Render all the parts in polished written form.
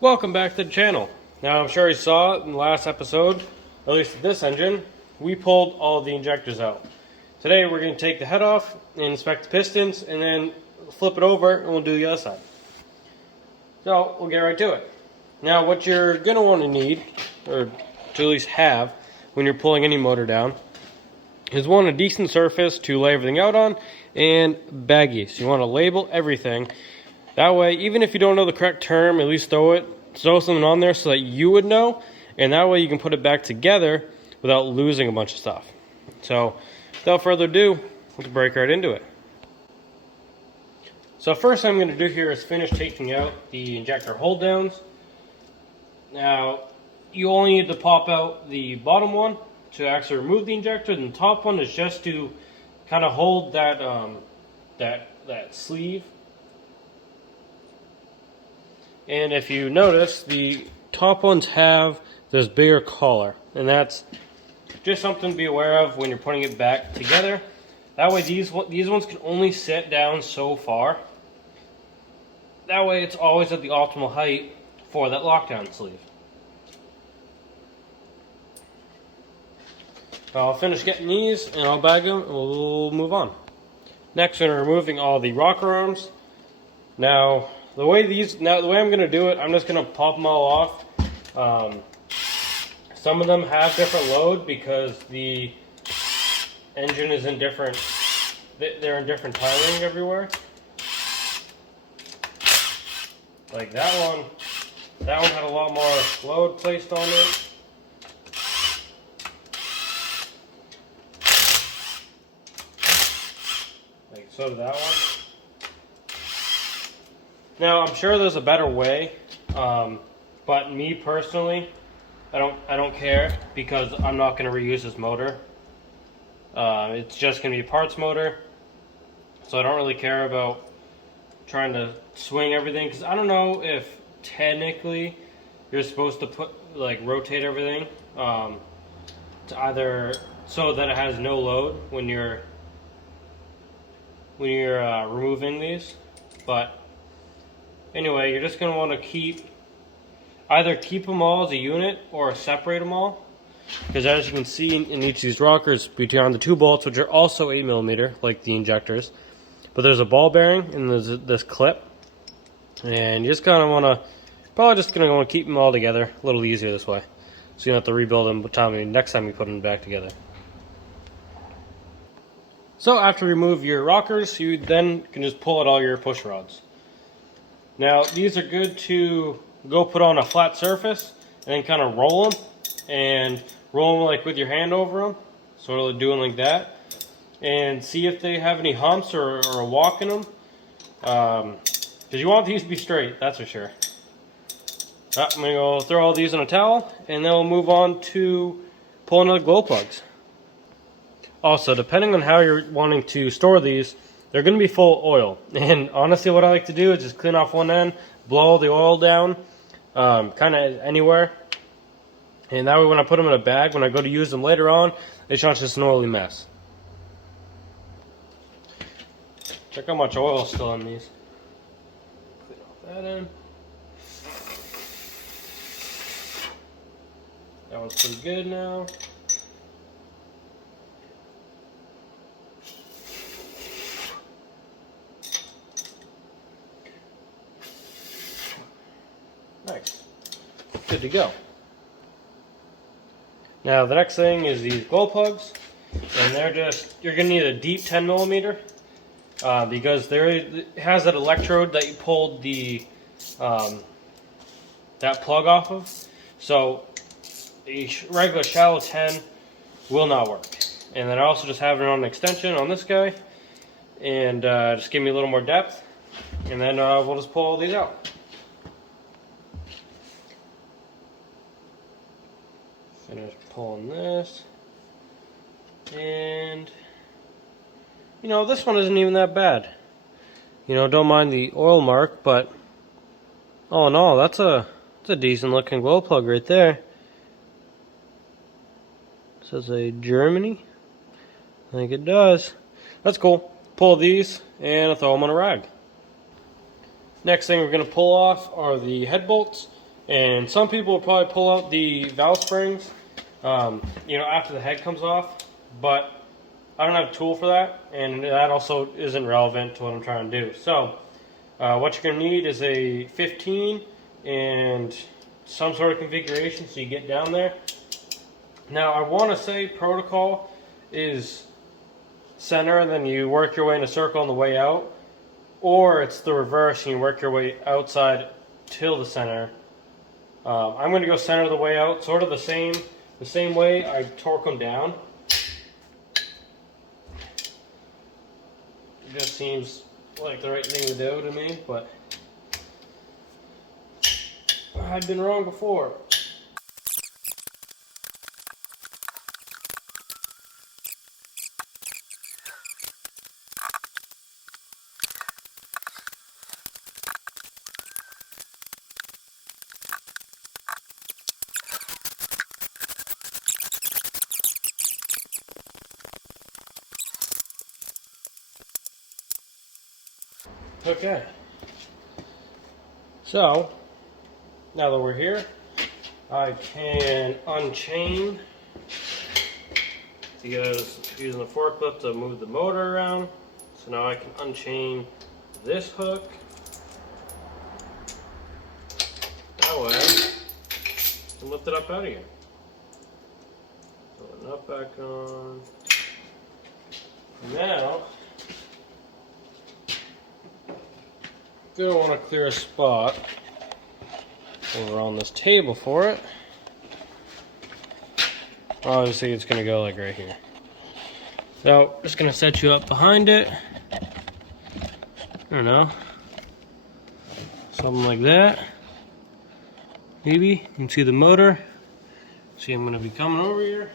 Welcome back to the channel. Now I'm sure you saw it in the last episode, at least this engine, we pulled all the injectors out. Today we're going to take the head off and inspect the pistons and then flip it over and we'll do the other side. So we'll get right to it. Now what you're going to want to need, or to at least have, when you're pulling any motor down, is one, a decent surface to lay everything out on, and baggies. You want to label everything. That way, even if you don't know the correct term, at least throw something on there so that you would know, and that way you can put it back together without losing a bunch of stuff. So, without further ado, let's break right into it. So first thing I'm going to do here is finish taking out the injector Holddowns. Now, you only need to pop out the bottom one to actually remove the injector, and the top one is just to kind of hold that that sleeve. And if you notice, the top ones have this bigger collar, and that's just something to be aware of when you're putting it back together. That way these ones can only sit down so far. That way it's always at the optimal height for that lockdown sleeve. I'll finish getting these and I'll bag them and we'll move on. Next, we're removing all the rocker arms. Now the way I'm going to do it, I'm just going to pop them all off. Some of them have different load because the engine is in different, they're in different tiling everywhere. Like that one had a lot more load placed on it. Like so did that one. Now I'm sure there's a better way, but me personally, I don't care because I'm not going to reuse this motor. It's just going to be a parts motor, so I don't really care about trying to swing everything, because I don't know if technically you're supposed to rotate everything to either so that it has no load when you're removing these. But anyway, you're just going to want to either keep them all as a unit or separate them all, because as you can see in each of these rockers, between the two bolts, which are also 8mm like the injectors, but there's a ball bearing and there's this clip, and you just kind of want to keep them all together a little easier this way, so you don't have to rebuild them next time you put them back together. So after you remove your rockers, you then can just pull out all your push rods. Now these are good to go put on a flat surface and then kind of roll them, and roll them like with your hand over them, sort of doing like that, and see if they have any humps or a walk in them, because you want these to be straight, that's for sure. I'm going to go throw all these in a towel, and then we'll move on to pulling out the glow plugs. Also, depending on how you're wanting to store these, they're going to be full of oil, and honestly what I like to do is just clean off one end, blow all the oil down kind of anywhere, and that way when I put them in a bag, when I go to use them later on, it's not just an oily mess. Check how much oil is still in these. Clean off that end. That one's pretty good now. Nice. Good to go. Now the next thing is these glow plugs, and you're going to need a deep 10mm because it has that electrode that you pulled that plug off of. So a regular shallow 10 will not work. And then I also just have it on an extension on this guy, and just give me a little more depth, and then we'll just pull all these out. Finish pulling this, and this one isn't even that bad. Don't mind the oil mark, but oh no, that's a decent looking glow plug right there. It says a Germany. I think it does. That's cool. Pull these and I'll throw them on a rag. Next thing we're going to pull off are the head bolts. And some people will probably pull out the valve springs, you know, after the head comes off, but I don't have a tool for that, and that also isn't relevant to what I'm trying to do. So what you're going to need is a 15 and some sort of configuration so you get down there. Now I want to say protocol is center and then you work your way in a circle on the way out, or it's the reverse and you work your way outside till the center. I'm going to go center the way out, sort of the same way I torque them down. It just seems like the right thing to do to me, but I've been wrong before. Okay, so now that we're here, I can unchain because using the forklift to move the motor around. So now I can unchain this hook that way and lift it up out of here. Pull the nut back on. Now, gonna want to clear a spot over on this table for it. Obviously it's gonna go like right here. So just gonna set you up behind it. I don't know, something like that. Maybe you can see the motor. See, I'm gonna be coming over here.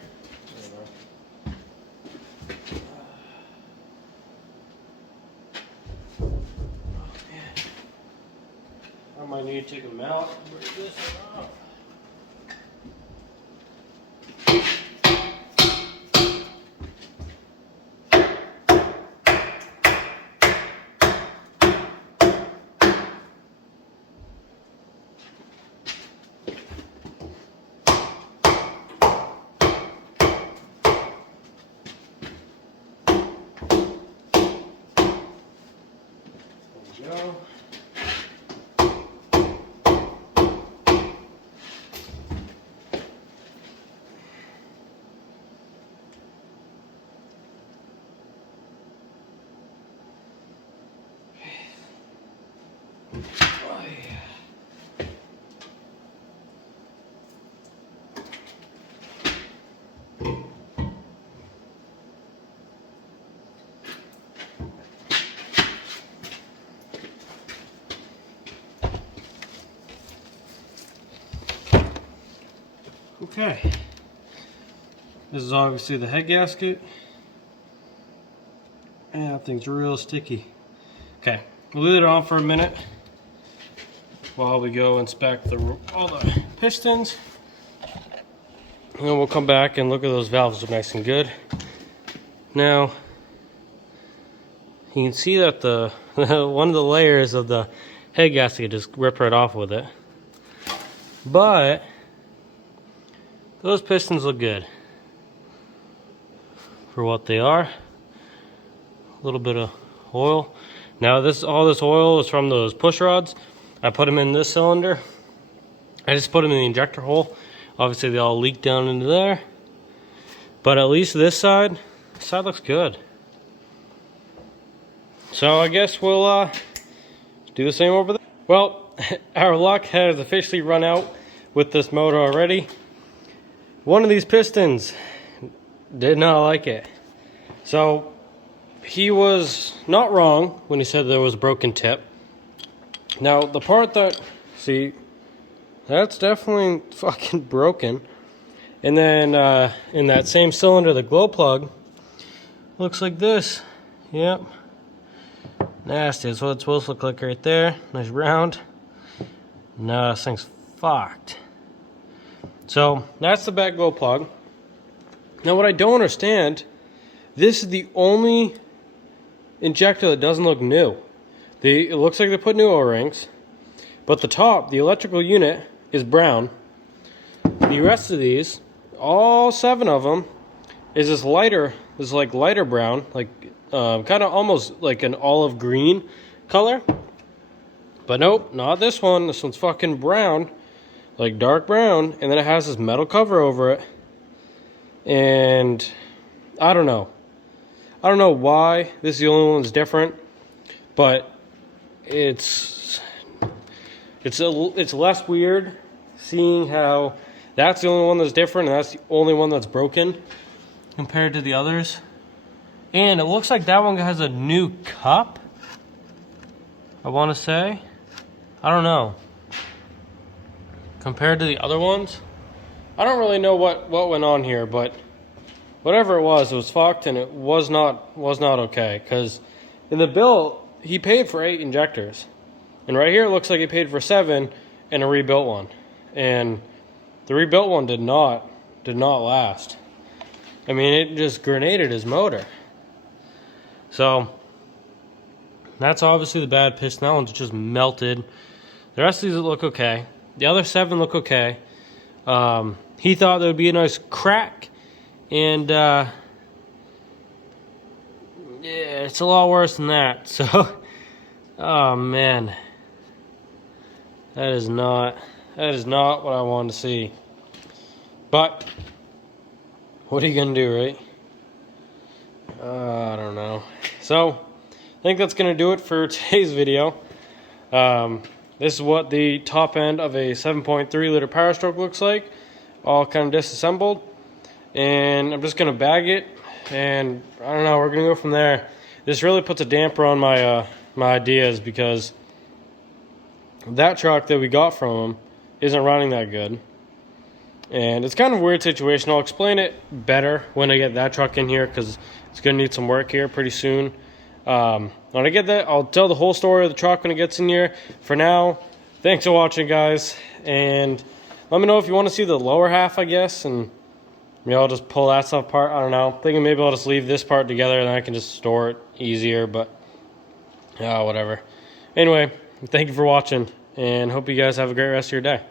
I might need to take them out and break this off. There we go. Okay, this is obviously the head gasket. Yeah, that thing's real sticky. Okay, we'll leave it on for a minute while we go inspect all the pistons. And then we'll come back and look at those valves are nice and good. Now, you can see that the one of the layers of the head gasket just ripped right off with it. But those pistons look good for what they are. A little bit of oil. Now all this oil is from those push rods. I put them in this cylinder. I just put them in the injector hole. Obviously they all leak down into there. But at least this side looks good. So I guess we'll do the same over there. Well, our luck has officially run out with this motor already. One of these pistons did not like it. So he was not wrong when he said there was a broken tip. Now the part that, see, that's definitely fucking broken. And then in that same cylinder, the glow plug looks like this. Yep. Nasty. That's what it's supposed to look like right there. Nice round. No, this thing's fucked. So that's the back glow plug. Now what I don't understand, this is the only injector that doesn't look new. It looks like they put new O-rings, but the top, the electrical unit, is brown. The rest of these, all 7 of them, is this lighter brown, like kind of almost like an olive green color. But nope, not this one. This one's fucking brown, like dark brown, and then it has this metal cover over it. And I don't know why this is the only one that's different, but it's less weird seeing how that's the only one that's different and that's the only one that's broken compared to the others. And it looks like that one has a new cup, I want to say. I don't know. Compared to the other ones, I don't really know what went on here, but whatever it was fucked, and it was not okay. Because in the bill, he paid for 8 injectors, and right here it looks like he paid for 7 and a rebuilt one, and the rebuilt one did not last. I mean, it just grenaded his motor. So that's obviously the bad piston. That one's just melted. The rest of these look okay. The other 7 look okay. He thought there would be a nice crack, and yeah, it's a lot worse than that. So, oh man, that is not what I wanted to see. But what are you gonna do, right? I don't know. So I think that's gonna do it for today's video. This is what the top end of a 7.3 liter Powerstroke looks like, all kind of disassembled. And I'm just gonna bag it, and I don't know, we're gonna go from there. This really puts a damper on my my ideas, because that truck that we got from him isn't running that good. And it's kind of a weird situation. I'll explain it better when I get that truck in here, because it's gonna need some work here pretty soon. When I get that, I'll tell the whole story of the truck when it gets in here. For now, thanks for watching, guys, and let me know if you want to see the lower half, I guess, and maybe I'll just pull that stuff apart. I don't know. Thinking maybe I'll just leave this part together and then I can just store it easier, but yeah, whatever. Anyway, thank you for watching, and hope you guys have a great rest of your day.